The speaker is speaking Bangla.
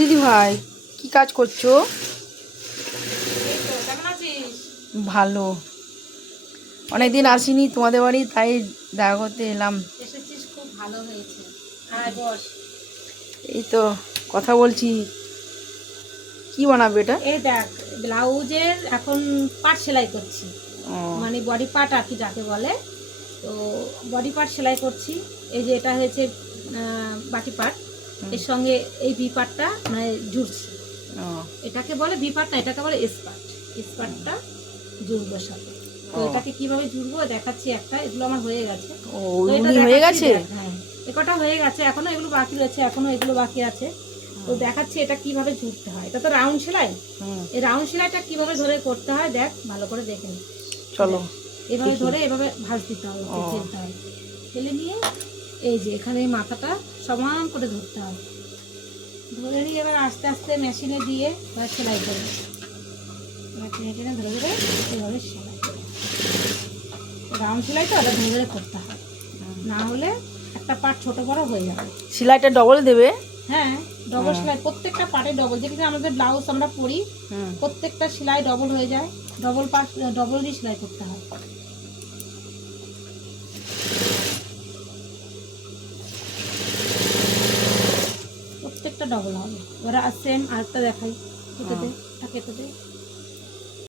দিদি ভাই কি কাজ করছো? ভালো, অনেকদিন আসিনি তোমাদের বাড়ি, তাই দেখা করতে এলাম। এসেছিস, খুব ভালো হয়েছে। আয় বস। এই তো কথা বলছি। কি বানাবে এটা? এই দেখ, ব্লাউজের এখন পাট সেলাই করছি, ও, মানে বডি পার্ট আর কি যাকে বলে। তো বডি পার্ট সেলাই করছি। এই যে এটা হয়েছে বাটি পার্ট, এর সঙ্গে এই ভি পার্টটা মানে জুড়ছি। ও, এটাকে বলে ভি পার্ট না, এটাকে বলে এস পার্ট। এস পার্টটা জুড়বো সাথে। তো ও। এটাকে কিভাবে জুড়বো দেখাচ্ছি। একটা এগুলো আমার হয়ে গেছে। ও, তো এটা ওইগুলি হয়ে দেখাচ্ছি, গেছে? দেখ। হ্যাঁ, একটা হয়ে গেছে, এখনো এগুলো বাকি রয়েছে, এখনো এগুলো বাকি আছে। তো দেখাচ্ছি এটা কিভাবে জুড়তে হয়। এটা তো রাউন্ড সেলাই। এই রাউন্ড সেলাইটা কিভাবে ধরে করতে হয় দেখ, ভালো করে দেখে নি। চলো এভাবে দেখি। ধরে এভাবে ভাঁজ দিতে হবে, ফেলতে হবে। ফেলে নিয়ে এই যে এখানে এই মাথাটা সমান করে ধরতে হবে। ধরে নিয়ে এবার আস্তে আস্তে মেশিনে দিয়ে এবার সেলাই করবে। এবার টেনে টেনে ধরে ধরে এভাবে সেলাই করবে। রাউন্ড সেলাই তো এটা ধরে ধরে করতে হয়, না হলে একটা পার্ট ছোট বড় হয়ে যাবে। সেলাইটা ডবল দেবে? হ্যাঁ, ডবল সেলাই, প্রত্যেকটা পার্টে ডবল। যেখানে আমাদের ব্লাউজ আমরা পরি, প্রত্যেকটা সেলাই ডবল হয়ে যায়। ডবল পার্ট ডবলই সেলাই করতে হয়। প্রত্যেকটা ডবল হবে। ওরা সেম আরেকটা দেখাই, কেটে দে, এটা কেটে দে।